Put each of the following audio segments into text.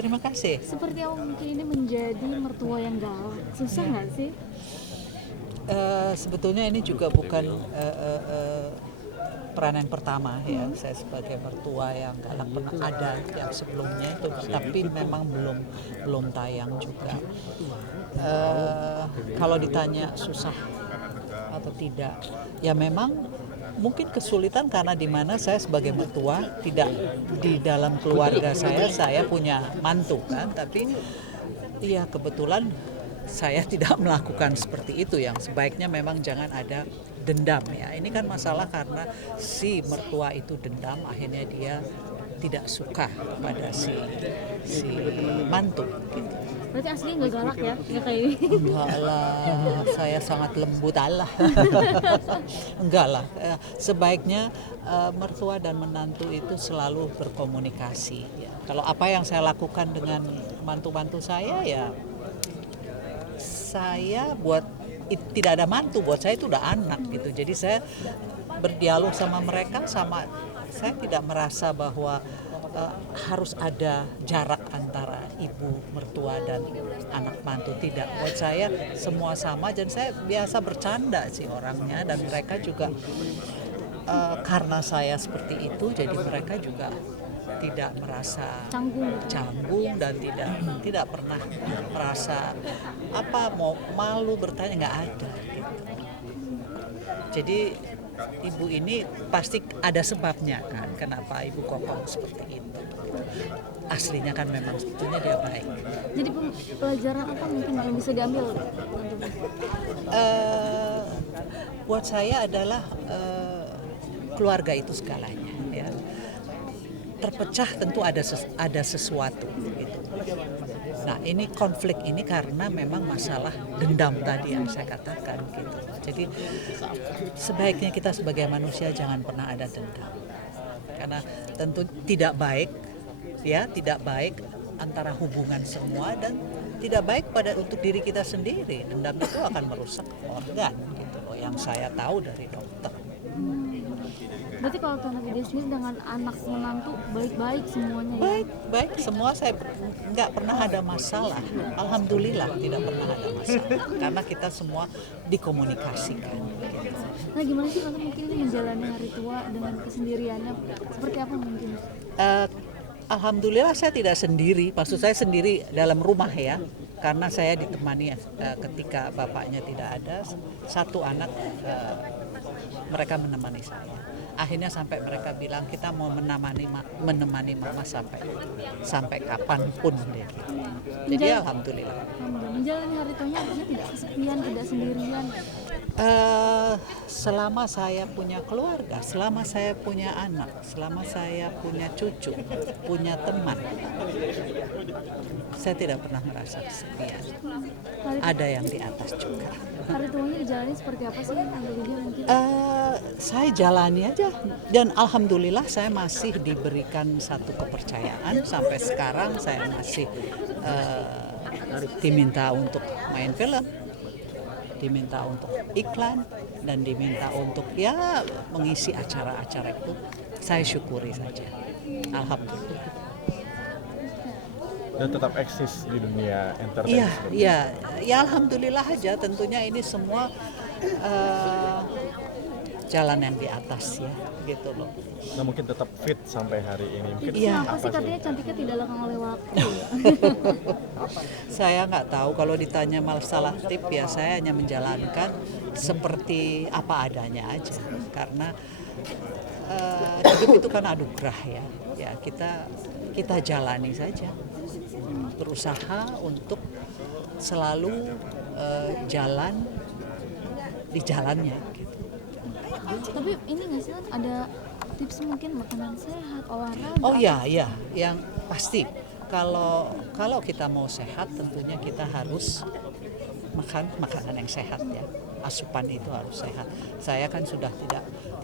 Terima kasih. Seperti apa mungkin ini menjadi mertua yang galak? Susah nggak sih? Sebetulnya ini juga bukan peranan pertama ya, saya sebagai mertua yang galak. Pernah ada yang sebelumnya itu, tapi memang belum tayang juga. Kalau ditanya susah atau tidak, ya memang mungkin kesulitan karena di mana saya sebagai mertua tidak di dalam keluarga saya punya mantu kan, tapi ya kebetulan saya tidak melakukan seperti itu, yang sebaiknya memang jangan ada dendam ya. Ini kan masalah karena si mertua itu dendam, akhirnya dia tidak suka pada si mantu gitu. Berarti aslinya nggak galak ya? Nggak kayak ini? Enggak lah, saya sangat lembut Allah. Enggak lah, sebaiknya mertua dan menantu itu selalu berkomunikasi ya. Kalau apa yang saya lakukan dengan mantu-mantu saya ya, saya tidak ada mantu, buat saya itu udah anak gitu. Jadi saya berdialog sama mereka, saya tidak merasa bahwa harus ada jarak antara ibu mertua dan anak mantu, tidak. Buat saya semua sama, dan saya biasa bercanda sih orangnya, dan mereka juga karena saya seperti itu, jadi mereka juga tidak merasa canggung dan tidak pernah merasa mau malu bertanya, nggak ada gitu. Jadi ibu ini pasti ada sebabnya kan, kenapa ibu Kokong seperti itu. Aslinya kan memang sebetulnya dia baik. Jadi pelajaran apa mungkin yang bisa diambil? Buat saya adalah keluarga itu segalanya ya. Terpecah tentu ada sesuatu gitu. Nah, ini konflik ini karena memang masalah dendam tadi yang saya katakan gitu. Jadi sebaiknya kita sebagai manusia jangan pernah ada dendam. Karena tentu tidak baik antara hubungan semua, dan tidak baik untuk diri kita sendiri. Dendam itu akan merusak organ gitu loh, yang saya tahu dari dokter. Berarti kalau Tana Widya sendiri dengan anak menantu baik-baik semuanya ya? Baik semua, saya nggak pernah ada masalah. Alhamdulillah tidak pernah ada masalah karena kita semua dikomunikasikan. Nah, gimana sih Tante mungkin ini menjalani hari tua dengan kesendiriannya? Seperti apa mungkin? Alhamdulillah saya tidak sendiri, maksud saya sendiri dalam rumah ya, karena saya ditemani ketika bapaknya tidak ada, satu anak mereka menemani saya. Akhirnya sampai mereka bilang kita mau menemani mama sampai kapanpun deh. Jadi alhamdulillah. Menjalani hari tuanya artinya tidak kesepian, tidak sendirian. Selama saya punya keluarga, selama saya punya anak, selama saya punya cucu, punya teman, saya tidak pernah merasa kesepian. Ada yang di atas juga. Hari tuanya dijalani seperti apa sih Tante Widya mungkin? Saya jalani aja, dan alhamdulillah saya masih diberikan satu kepercayaan. Sampai sekarang saya masih diminta untuk main film, diminta untuk iklan, dan diminta untuk ya mengisi acara-acara itu. Saya syukuri saja, alhamdulillah. Dan tetap eksis di dunia entertainment. Iya, alhamdulillah aja. Tentunya ini semua jalan yang di atas ya, gitu loh. Nah, mungkin tetap fit sampai hari ini. Mungkin Apa sih katanya cantiknya tidak lekang oleh waktu ya? Saya nggak tahu, kalau ditanya masalah tip ya saya hanya menjalankan seperti apa adanya aja, karena hidup itu kan anugerah ya kita jalani saja, berusaha untuk selalu jalan di jalannya gitu. Tapi ini nggak sih ada tips mungkin makanan sehat, olahraga? Oh iya, yang pasti kalau kita mau sehat tentunya kita harus makan makanan yang sehat ya. Asupan itu harus sehat. Saya kan sudah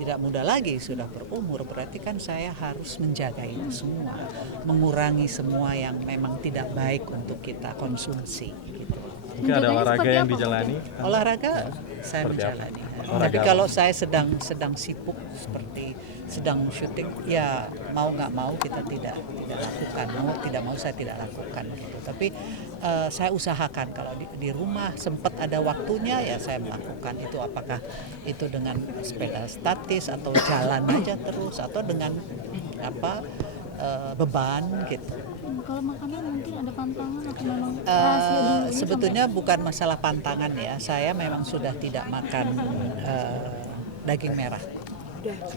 tidak muda lagi, sudah berumur, berarti kan saya harus menjaga itu semua, mengurangi semua yang memang tidak baik untuk kita konsumsi gitu. Mungkin ada olahraga yang dijalani? Olahraga saya menjalani. Tapi kalau saya sedang sibuk seperti sedang syuting, ya mau nggak mau kita tidak lakukan, mau tidak mau saya tidak lakukan gitu. Tapi saya usahakan kalau di rumah sempat ada waktunya ya saya melakukan itu, apakah itu dengan sepeda statis atau jalan aja terus atau dengan beban gitu. Kalau makanan mungkin ada pantangan atau memang rahasia dulu? Sebetulnya bukan masalah pantangan ya, saya memang sudah tidak makan daging merah.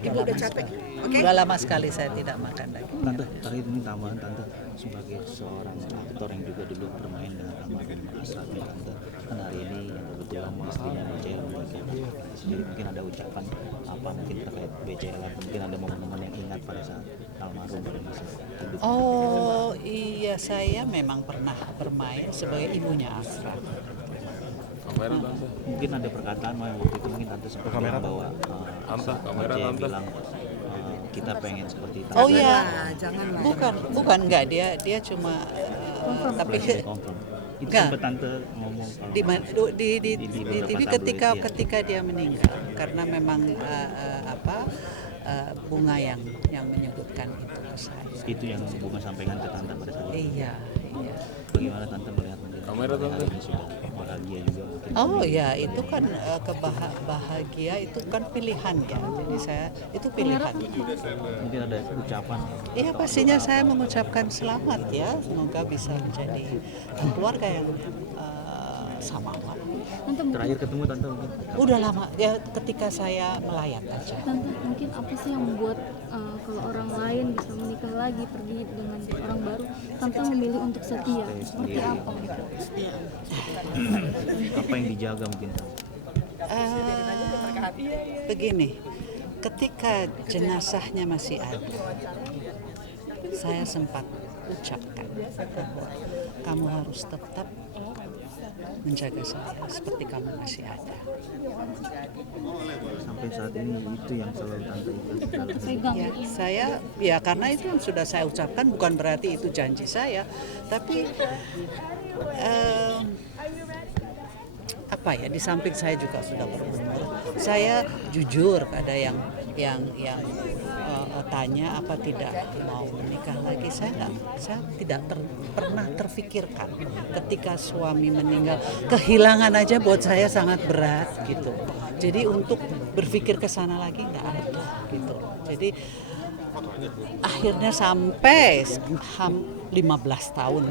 Ibu udah capek. Oke. Udah lama sekali saya tidak makan daging. Tante, terakhir ini tambahan Tante sebagai seorang aktor yang juga dulu bermain dengan almarhum Asrat nih Tante. Kan hari ini yang kebetulan istrinya BCL meninggal. Jadi mungkin ada ucapan apa mungkin terkait BCL, mungkin ada momen-momen yang ingat pada saat almarhum pada masa hidup. Oh iya, saya memang pernah bermain sebagai ibunya Asrat. Mungkin ada perkataan yang waktu itu mungkin Tante sempat bilang bahwa BCL bilang kita pengen seperti itu. Oh iya, Janganlah. bukan enggak, dia cuma tapi Konfirm. Itu Enggak. sempat Tante ngomong kalau di beberapa TV tabloid, iya. ketika dia meninggal karena memang bunga yang menyebutkan itu ke saya. itu yang Bunga sampaikan ke Tante pada saat itu. Iya. Bagaimana Tante melihat kamera hari ini sudah bahagia juga mungkin. Oh ya, itu kan bahagia itu kan pilihan ya. Jadi saya itu pilihan. Mungkin ada ucapan. Iya, pastinya saya mengucapkan selamat ya. Semoga bisa menjadi keluarga yang sama. Terakhir ketemu Tante mungkin. Udah lama ya, ketika saya melayat aja. Tante, mungkin apa sih yang membuat kalau orang lain bisa menikah lagi pergi dengan orang baru, Tante memilih untuk setia? Seperti apa? Apa yang dijaga mungkin Tante? Begini, ketika jenazahnya masih ada, saya sempat ucapkan bahwa kamu harus tetap menjaga saya seperti kamu masih ada. Sampai saat ini itu yang selalu Tante ingat dalam Pegang. Ya karena itu yang sudah saya ucapkan, bukan berarti itu janji saya, tapi di samping saya juga sudah berumur, saya jujur ada yang tanya apa tidak mau menikah lagi, saya tidak pernah terfikirkan ketika suami meninggal. Kehilangan aja buat saya sangat berat gitu, jadi untuk berpikir ke sana lagi nggak ada gitu. Jadi akhirnya sampai 15 tahun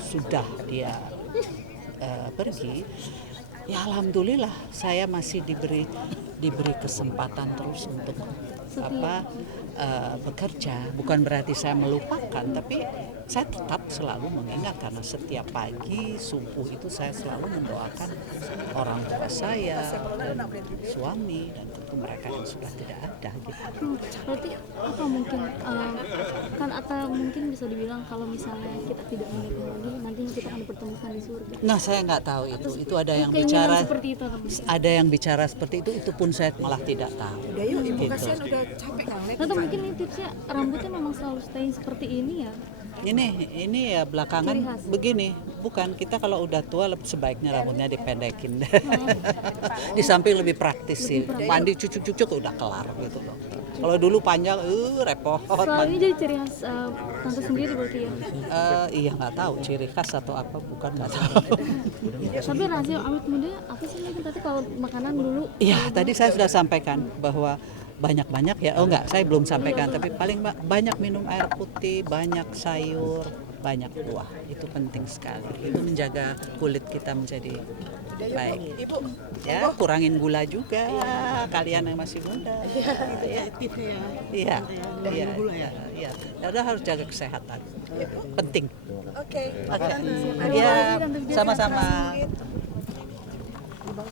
sudah dia pergi, ya alhamdulillah saya masih diberi kesempatan terus untuk bekerja. Bukan berarti saya melupakan, tapi saya tetap selalu mengingat karena setiap pagi subuh itu saya selalu mendoakan orang tua saya dan suami dan tentu mereka yang sudah tidak ada gitu. Berarti apa mungkin kan atau mungkin bisa dibilang kalau misalnya kita tidak menikah lagi, nantinya kita akan dipertemukan di surga. Nah, saya nggak tahu itu ada yang Keinginan bicara seperti itu atau mungkin? ada yang bicara seperti itu pun saya malah tidak tahu. Udah yuk, Ibu Gitu. kasihan udah capek kan ngeliat. Atau mungkin ini tipsnya rambutnya memang selalu stay seperti ini ya? Ini ya belakangan Ciri khas. begini, bukan kita kalau udah tua sebaiknya rambutnya dipendekin. Di samping lebih praktis sih, mandi cucuk-cucuk udah kelar gitu loh. Kalau dulu panjang, repot. Selalu ini jadi ciri khas Tante sendiri berarti ya? Iya nggak tahu ciri khas atau apa, bukan nggak tahu. Tapi rahasia awet muda apa sih mungkin tadi kalau makanan dulu? Iya, tadi saya sudah sampaikan bahwa banyak-banyak ya. Oh enggak, saya belum sampaikan, tapi paling banyak minum air putih, banyak sayur, banyak buah. Itu penting sekali. Itu menjaga kulit kita menjadi baik. Ibu, Ya, kurangin gula juga kalian yang masih muda. Iya. Iya. Iya. Udah harus jaga kesehatan. Penting. oke. Oke. Ya, sama-sama.